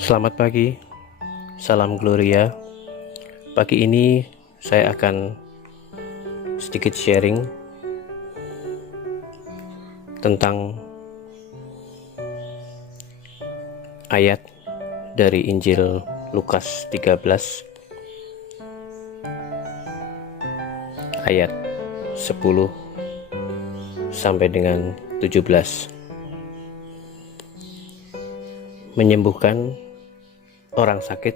Selamat pagi, salam Gloria. Pagi ini saya akan sedikit sharing tentang ayat dari Injil Lukas 13 ayat 10 sampai dengan 17. Menyembuhkan orang sakit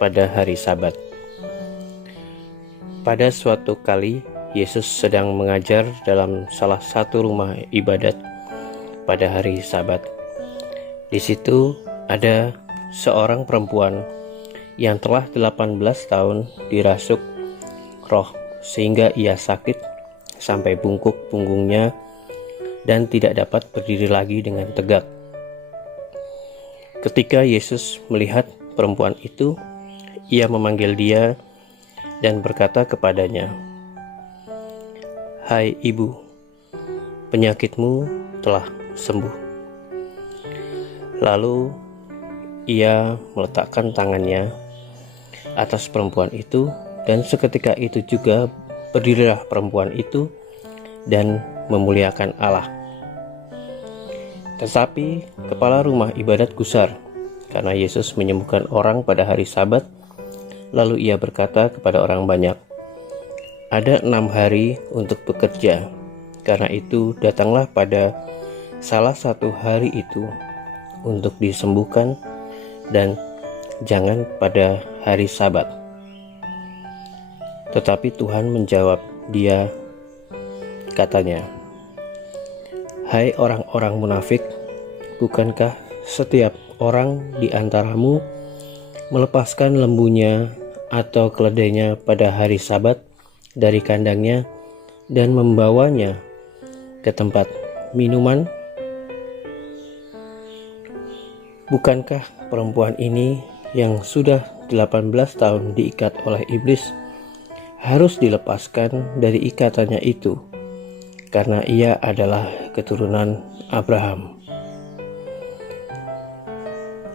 pada hari Sabat. Pada suatu kali Yesus sedang mengajar dalam salah satu rumah ibadat pada hari Sabat. Di situ ada seorang perempuan yang telah 18 tahun dirasuk roh sehingga ia sakit sampai bungkuk punggungnya dan tidak dapat berdiri lagi dengan tegak. Ketika Yesus melihat perempuan itu, ia memanggil dia dan berkata kepadanya, "Hai ibu, penyakitmu telah sembuh." Lalu ia meletakkan tangannya atas perempuan itu, dan seketika itu juga berdirilah perempuan itu dan memuliakan Allah. Tetapi kepala rumah ibadat gusar karena Yesus menyembuhkan orang pada hari Sabat. Lalu ia berkata kepada orang banyak, "Ada 6 hari untuk bekerja. Karena itu datanglah pada salah satu hari itu untuk disembuhkan dan jangan pada hari Sabat." Tetapi Tuhan menjawab dia, katanya, "Hai orang-orang munafik, bukankah setiap orang di antaramu melepaskan lembunya atau keledainya pada hari Sabat dari kandangnya dan membawanya ke tempat minuman? Bukankah perempuan ini yang sudah 18 tahun diikat oleh iblis harus dilepaskan dari ikatannya itu karena ia adalah keturunan Abraham?"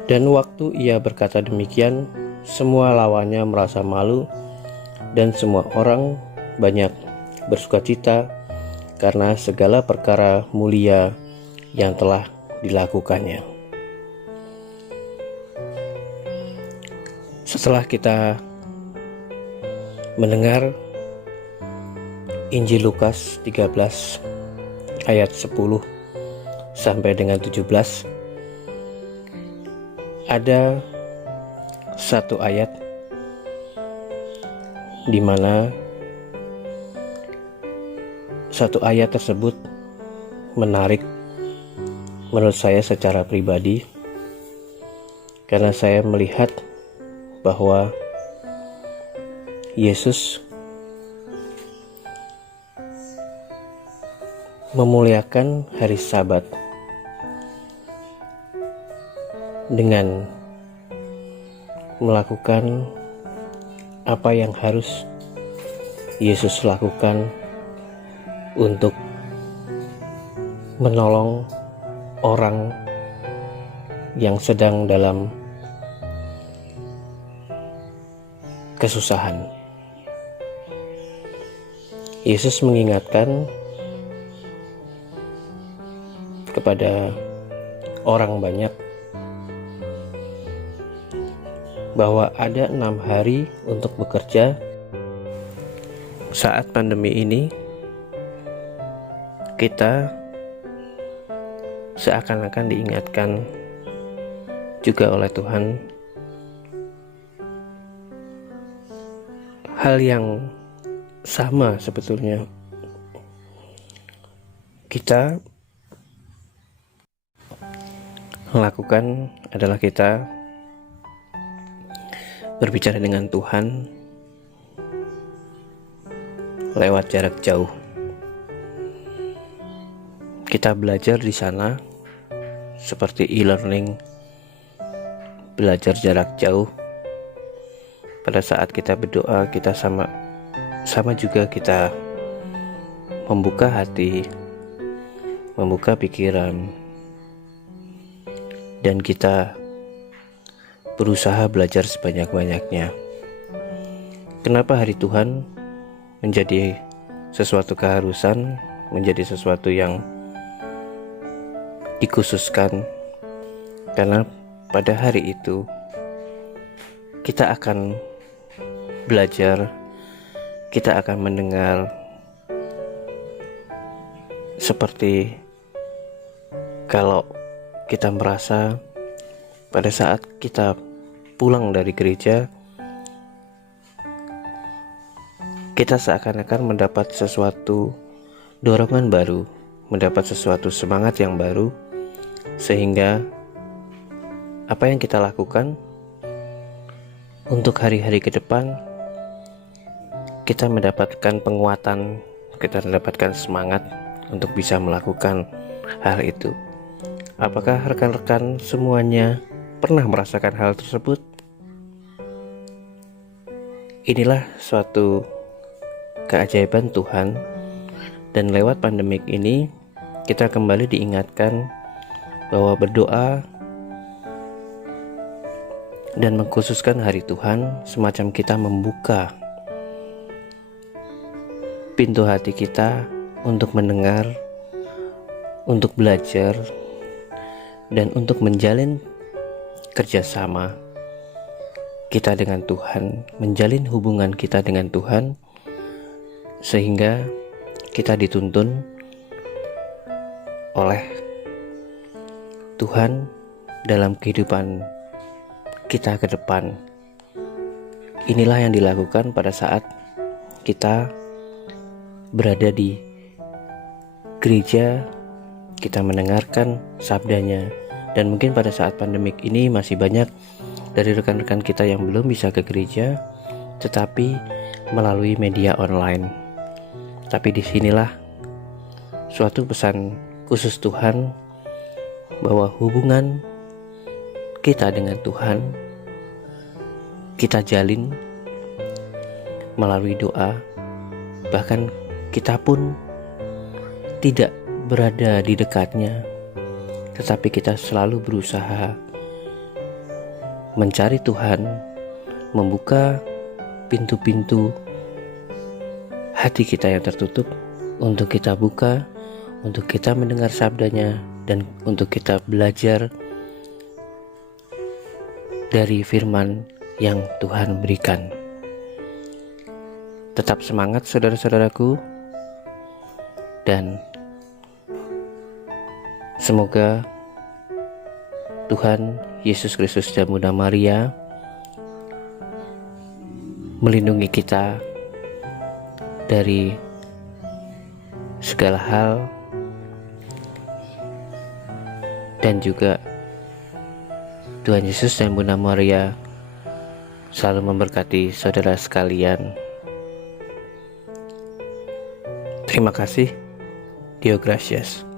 Dan waktu ia berkata demikian, semua lawannya merasa malu dan semua orang banyak bersukacita karena segala perkara mulia yang telah dilakukannya. Setelah kita mendengar Injil Lukas 13 ayat 10 sampai dengan 17, ada satu ayat di mana satu ayat tersebut menarik menurut saya secara pribadi, karena saya melihat bahwa Yesus memuliakan hari Sabat dengan melakukan apa yang harus Yesus lakukan untuk menolong orang yang sedang dalam kesusahan. Yesus mengingatkan kepada orang banyak bahwa ada 6 hari untuk bekerja. Saat pandemi ini, kita seakan-akan diingatkan juga oleh Tuhan hal yang sama sebetulnya. Kita melakukan adalah kita berbicara dengan Tuhan lewat jarak jauh. Kita belajar di sana seperti e-learning, belajar jarak jauh. Pada saat kita berdoa, kita sama juga kita membuka hati, membuka pikiran, dan kita berusaha belajar sebanyak-banyaknya. Kenapa hari Tuhan menjadi sesuatu keharusan, menjadi sesuatu yang dikhususkan? Karena pada hari itu kita akan belajar, kita akan mendengar seperti kalau kita merasa pada saat kita pulang dari gereja, kita seakan-akan mendapat sesuatu dorongan baru, mendapat sesuatu semangat yang baru, sehingga apa yang kita lakukan untuk hari-hari ke depan, kita mendapatkan penguatan, kita mendapatkan semangat untuk bisa melakukan hal itu. Apakah rekan-rekan semuanya pernah merasakan hal tersebut? Inilah suatu keajaiban Tuhan, dan lewat pandemik ini kita kembali diingatkan bahwa berdoa dan mengkhususkan hari Tuhan semacam kita membuka pintu hati kita untuk mendengar, untuk belajar, dan untuk menjalin kerjasama kita dengan Tuhan, menjalin hubungan kita dengan Tuhan, sehingga kita dituntun oleh Tuhan dalam kehidupan kita ke depan. Inilah yang dilakukan pada saat kita berada di gereja, kita mendengarkan sabdanya. Dan mungkin pada saat pandemik ini masih banyak dari rekan-rekan kita yang belum bisa ke gereja, tetapi melalui media online. Tapi disinilah suatu pesan khusus Tuhan, bahwa hubungan kita dengan Tuhan kita jalin melalui doa. Bahkan kita pun tidak berada di dekatnya, tetapi kita selalu berusaha mencari Tuhan, membuka pintu-pintu hati kita yang tertutup untuk kita buka, untuk kita mendengar sabdanya, dan untuk kita belajar dari firman yang Tuhan berikan. Tetap semangat saudara-saudaraku, dan semoga Tuhan Yesus Kristus dan Bunda Maria melindungi kita dari segala hal, dan juga Tuhan Yesus dan Bunda Maria selalu memberkati saudara sekalian. Terima kasih. Deo Gracias.